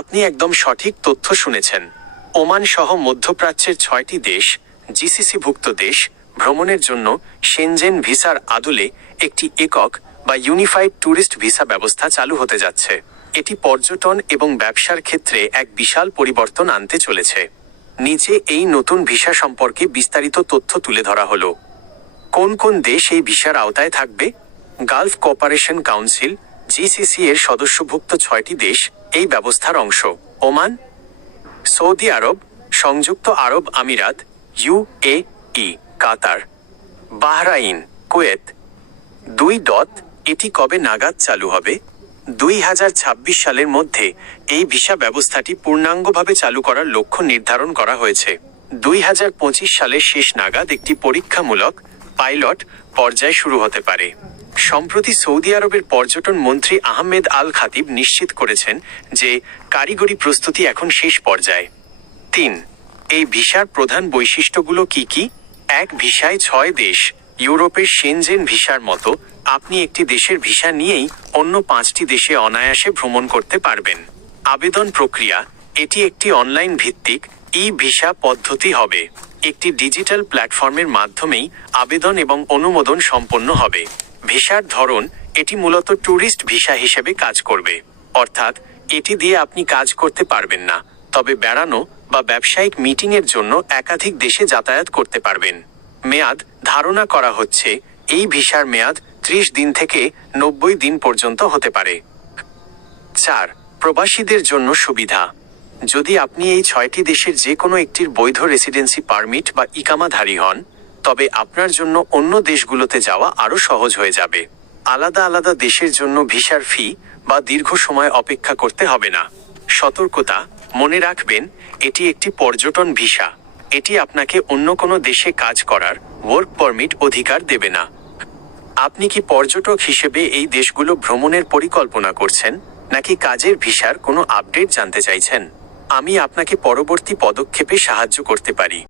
আপনি একদম সঠিক তথ্য শুনেছেন। ওমান সহ মধ্যপ্রাচ্যের 6টি দেশ, জিসিসিভুক্ত দেশ, ভ্রমণের জন্য শেনজেন ভিসার আদলে একটি একক বা ইউনিফাইড ট্যুরিস্ট ভিসা ব্যবস্থা চালু হতে যাচ্ছে। এটি পর্যটন এবং ব্যবসার ক্ষেত্রে এক বিশাল পরিবর্তন আনতে চলেছে। নিচে এই নতুন ভিসা সম্পর্কে বিস্তারিত তথ্য তুলে ধরা হলো। কোন কোন দেশ এই ভিসার আওতায় থাকবে? গালফ কোঅপারেশন কাউন্সিল জিসিসি এর সদস্যভুক্ত 6টি দেশ এই ব্যবস্থার অংশ। ওমান, সৌদি আরব, সংযুক্ত আরব আমিরাত, ইউএই, কাতার, বাহরাইন, কুয়েত। এটি কবে নাগাদ চালু হবে? 2026 সালের মধ্যে এই ভিসা ব্যবস্থাটি পূর্ণাঙ্গভাবে চালু করার লক্ষ্য নির্ধারণ করা হয়েছে। 2025 সালের শেষ নাগাদ একটি পরীক্ষামূলক পাইলট পর্যায় শুরু হতে পারে। সম্প্রতি সৌদি আরবের পর্যটন মন্ত্রী আহমেদ আল খাতিব নিশ্চিত করেছেন যে কারিগরি প্রস্তুতি এখন শেষ পর্যায়ে। 3. এই ভিসার প্রধান বৈশিষ্ট্যগুলো কি কি? 1. ভিসায় 6 দেশ। ইউরোপের শেনজেন ভিসার মতো আপনি একটি দেশের ভিসা নিয়েই অন্য 5টি দেশে অনায়াসে ভ্রমণ করতে পারবেন। আবেদন প্রক্রিয়া, এটি একটি অনলাইন ভিত্তিক ভিসা পদ্ধতি হবে। একটি ডিজিটাল প্ল্যাটফর্মের মাধ্যমেই আবেদন এবং অনুমোদন সম্পন্ন হবে। ভিসার ধরন, এটি মূলত ট্যুরিস্ট ভিসা হিসেবে কাজ করবে, অর্থাৎ এটি দিয়ে আপনি কাজ করতে পারবেন না, তবে বেড়ানো বা ব্যবসায়িক মিটিংয়ের জন্য একাধিক দেশে যাতায়াত করতে পারবেন। মেয়াদ, ধারণা করা হচ্ছে এই ভিসার মেয়াদ 30 দিন থেকে 90 দিন পর্যন্ত হতে পারে। 4. প্রবাসীদের জন্য সুবিধা। যদি আপনি এই 6টি দেশের যে কোনো একটির বৈধ রেসিডেন্সি পারমিট বা ইকামাধারী হন, তবে আপনার জন্য অন্য দেশগুলোতে যাওয়া আরও সহজ হয়ে যাবে। আলাদা আলাদা দেশের জন্য ভিসার ফি বা দীর্ঘ সময় অপেক্ষা করতে হবে না। সতর্কতা, মনে রাখবেন, এটি একটি পর্যটন ভিসা। এটি আপনাকে অন্য কোনো দেশে কাজ করার ওয়ার্ক পারমিট অধিকার দেবে না। আপনি কি পর্যটক হিসেবে এই দেশগুলো ভ্রমণের পরিকল্পনা করছেন, নাকি কাজের ভিসার কোনো আপডেট জানতে চাইছেন? আমি আপনাকে পরবর্তী পদক্ষেপে সাহায্য করতে পারি।